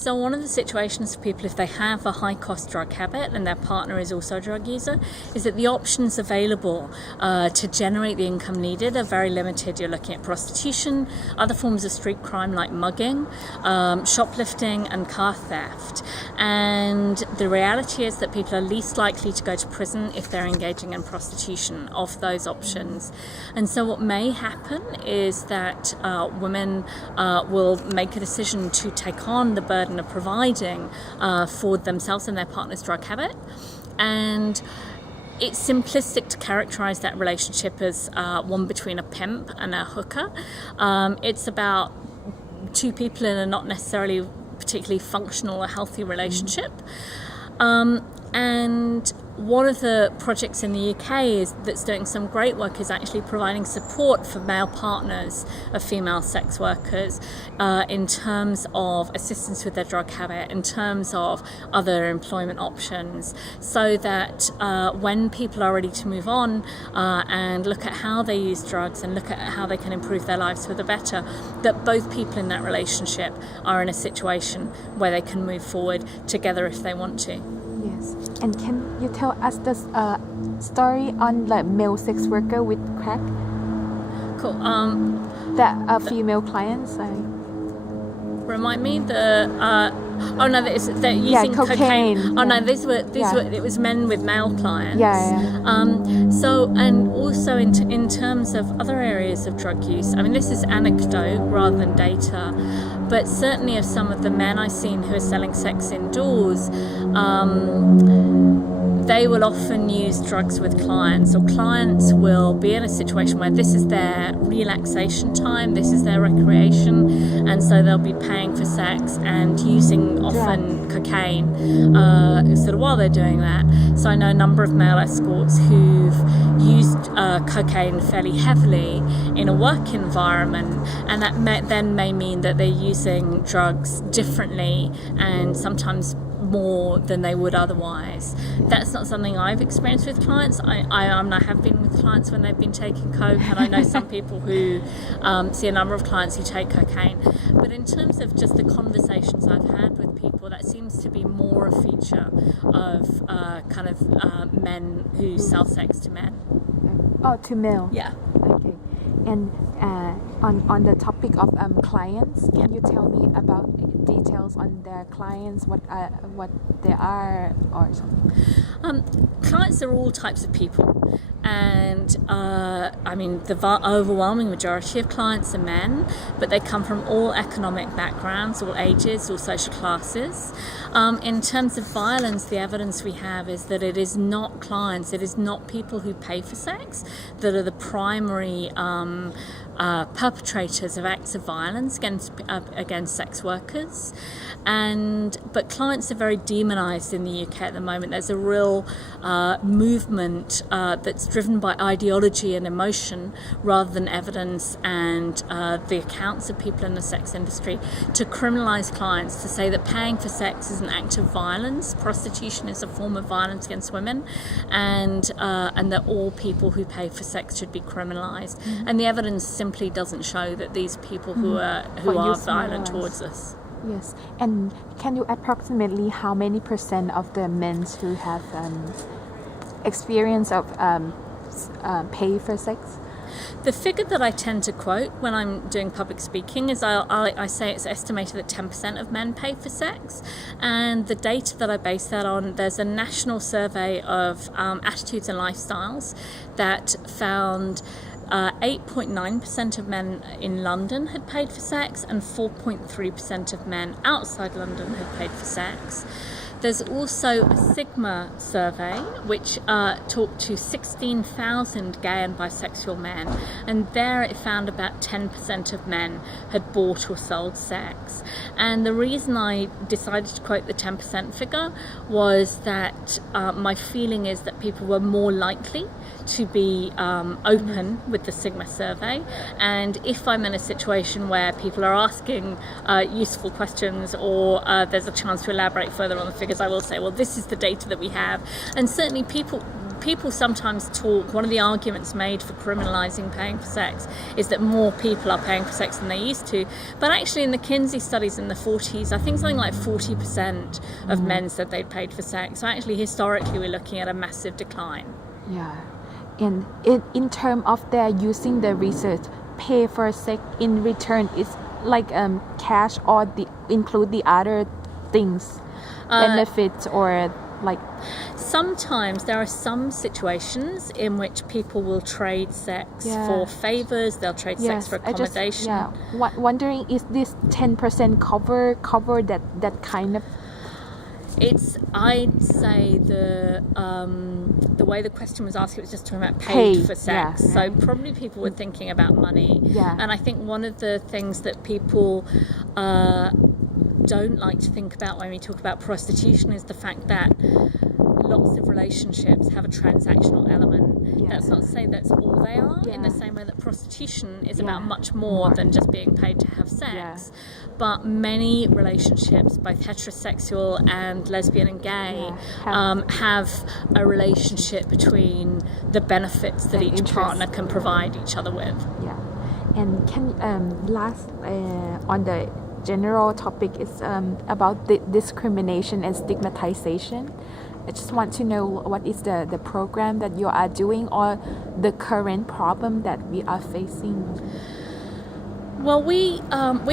So one of the situations for people, if they have a high-cost drug habit and their partner is also a drug user, is that the options available to generate the income needed are very limited. You're looking at prostitution, other forms of street crime like mugging, shoplifting and car theft. And the reality is that people are least likely to go to prison if they're engaging in prostitution of those options. And so what may happen is that women will make a decision to take on the burden of providing for themselves and their partner's drug habit. And it's simplistic to characterize that relationship as one between a pimp and a hooker. It's about two people in a not necessarily particularly functional or healthy relationship. And one of the projects in the UK that's doing some great work is actually providing support for male partners of female sex workers in terms of assistance with their drug habit, in terms of other employment options, so that when people are ready to move on and look at how they use drugs and look at how they can improve their lives for the better, that both people in that relationship are in a situation where they can move forward together if they want to. Yes. And can you tell us the story on the male sex worker with crack? Cool. That female clients. Remind me they're using cocaine. Oh no, it was men with male clients. So, and also in terms of other areas of drug use, I mean, this is anecdote rather than data, but certainly of some of the men I've seen who are selling sex indoors, they will often use drugs with clients, or clients will be in a situation where this is their relaxation time, this is their recreation, and so they'll be paying for sex and using often cocaine sort of while they're doing that. So I know a number of male escorts who've used cocaine fairly heavily in a work environment, and that may mean that they're using drugs differently and sometimes more than they would otherwise. That's not something I've experienced with clients. I have been with clients when they've been taking coke, and I know some people who see a number of clients who take cocaine. But in terms of just the conversations I've had with people, that seems to be more a feature of men who sell sex to men. Oh, to male. Yeah. Okay. And on the topic of clients, can you tell me about details on their clients, what they are or something? Clients are all types of people, and I mean the overwhelming majority of clients are men, but they come from all economic backgrounds, all ages, all social classes. In terms of violence, the evidence we have is that it is not clients, it is not people who pay for sex that are the primary perpetrators of acts of violence against sex workers, but clients are very demonized in the UK at the moment. There's a real movement that's driven by ideology and emotion rather than evidence and the accounts of people in the sex industry to criminalize clients, to say that paying for sex is an act of violence, prostitution is a form of violence against women, and that all people who pay for sex should be criminalized. Mm-hmm. And the evidence simply doesn't show that these people who are violent towards us. Yes. And can you approximately how many % of the men who have experience of pay for sex? The figure that I tend to quote when I'm doing public speaking is I say it's estimated that 10% of men pay for sex. And the data that I base that on, there's a national survey of attitudes and lifestyles that found 8.9% of men in London had paid for sex, and 4.3% of men outside London had paid for sex. There's also a Sigma survey which talked to 16,000 gay and bisexual men, and there it found about 10% of men had bought or sold sex. And the reason I decided to quote the 10% figure was that my feeling is that people were more likely to be open with the Sigma survey, and if I'm in a situation where people are asking useful questions or there's a chance to elaborate further on the figures, I will say, well, this is the data that we have. And certainly people people sometimes talk, one of the arguments made for criminalising paying for sex is that more people are paying for sex than they used to. But actually in the Kinsey studies in the 40s, I think something like 40% of men said they'd paid for sex. So actually historically we're looking at a massive decline. Yeah. And in terms of their using the research, pay for sex in return is like cash or include the other things, benefits or like... Sometimes there are some situations in which people will trade sex for favors, they'll trade sex for accommodation. Wondering, is this 10% cover that kind of... I'd say the way the question was asked, it was just talking about paid for sex. So probably people were thinking about money. And I think one of the things that people don't like to think about when we talk about prostitution is the fact that lots of relationships have a transactional element. That's not to say that's all they are, in the same way that prostitution is about much more than just being paid to have sex. But many relationships, both heterosexual and lesbian and gay, have a relationship between the benefits that each partner can provide each other with. And can last on the general topic is about the discrimination and stigmatization. I just want to know what is the program that you are doing or the current problem that we are facing. Well, we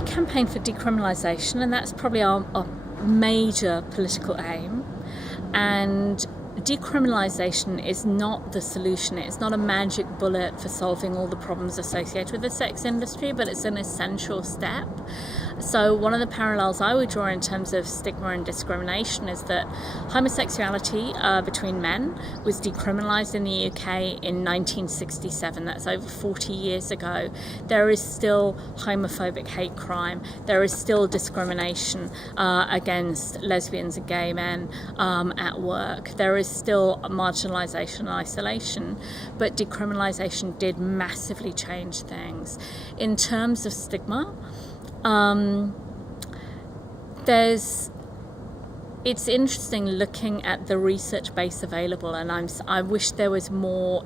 campaign for decriminalisation, and that's probably our major political aim. And decriminalisation is not the solution. It's not a magic bullet for solving all the problems associated with the sex industry, but it's an essential step. So one of the parallels I would draw in terms of stigma and discrimination is that homosexuality between men was decriminalised in the UK in 1967. That's over 40 years ago. There is still homophobic hate crime. There is still discrimination against lesbians and gay men at work. There is still marginalisation and isolation, but decriminalisation did massively change things. In terms of stigma, it's interesting looking at the research base available, and I wish there was more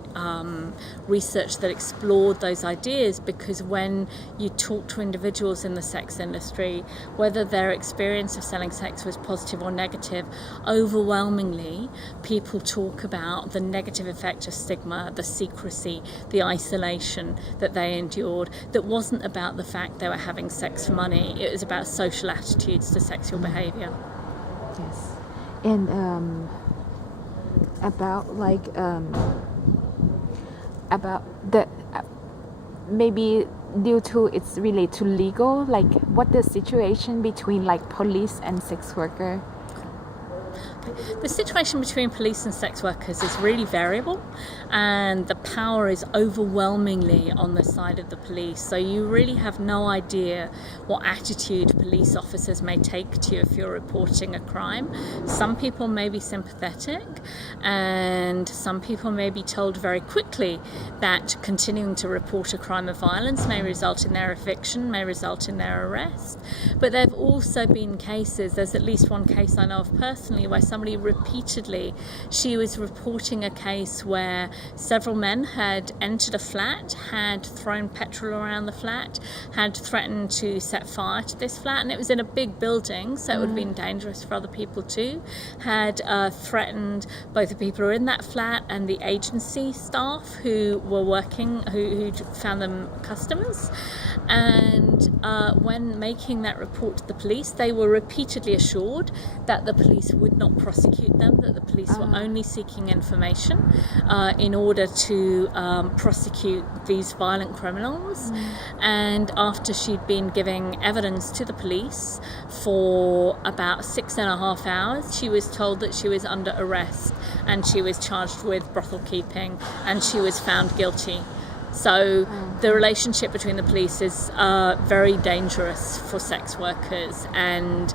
research that explored those ideas, because when you talk to individuals in the sex industry, whether their experience of selling sex was positive or negative, overwhelmingly people talk about the negative effect of stigma, the secrecy, the isolation that they endured, that wasn't about the fact they were having sex for money. It was about social attitudes to sexual behaviour. Yes, and about the maybe due to it's related to legal, like what the situation between like police and sex worker. The situation between police and sex workers is really variable, and the power is overwhelmingly on the side of the police. So you really have no idea what attitude police officers may take to you if you're reporting a crime. Some people may be sympathetic, and some people may be told very quickly that continuing to report a crime of violence may result in their eviction, may result in their arrest. But there have also been cases, there's at least one case I know of personally, where somebody repeatedly, she was reporting a case where several men had entered a flat, had thrown petrol around the flat, had threatened to set fire to this flat, and it was in a big building, so it would have been dangerous for other people too, had threatened both the people who were in that flat and the agency staff who were working, who found them customers. And when making that report to the police, they were repeatedly assured that the police would not prosecute them, that the police were only seeking information in order to prosecute these violent criminals. And after she'd been giving evidence to the police for about 6.5 hours, she was told that she was under arrest, and she was charged with brothel keeping, and she was found guilty. So the relationship between the police is very dangerous for sex workers, and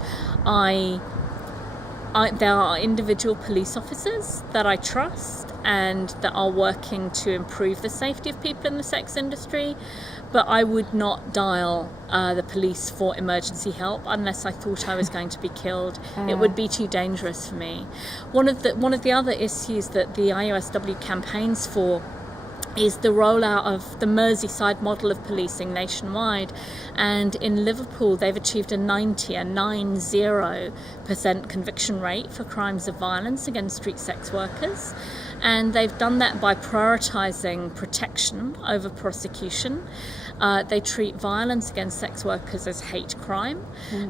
There are individual police officers that I trust and that are working to improve the safety of people in the sex industry, but I would not dial the police for emergency help unless I thought I was going to be killed. It would be too dangerous for me. One of the other issues that the IOSW campaigns for is the rollout of the Merseyside model of policing nationwide, and in Liverpool they've achieved a 90% conviction rate for crimes of violence against street sex workers, and they've done that by prioritising protection over prosecution. They treat violence against sex workers as hate crime,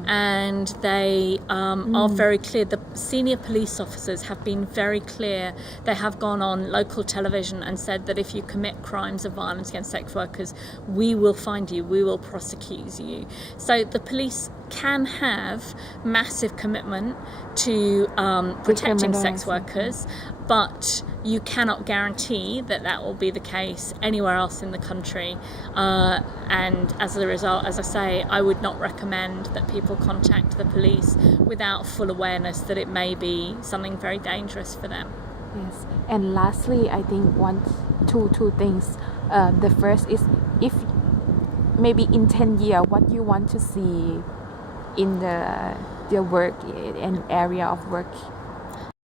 and they are very clear. The senior police officers have been very clear. They have gone on local television and said that if you commit crimes of violence against sex workers, we will find you, we will prosecute you. So the police can have massive commitment to protecting sex workers, but you cannot guarantee that that will be the case anywhere else in the country. And as a result, as I say, I would not recommend that people contact the police without full awareness that it may be something very dangerous for them. Yes. And lastly, I think two things. The first is, if maybe in 10 years, what you want to see in the work and area of work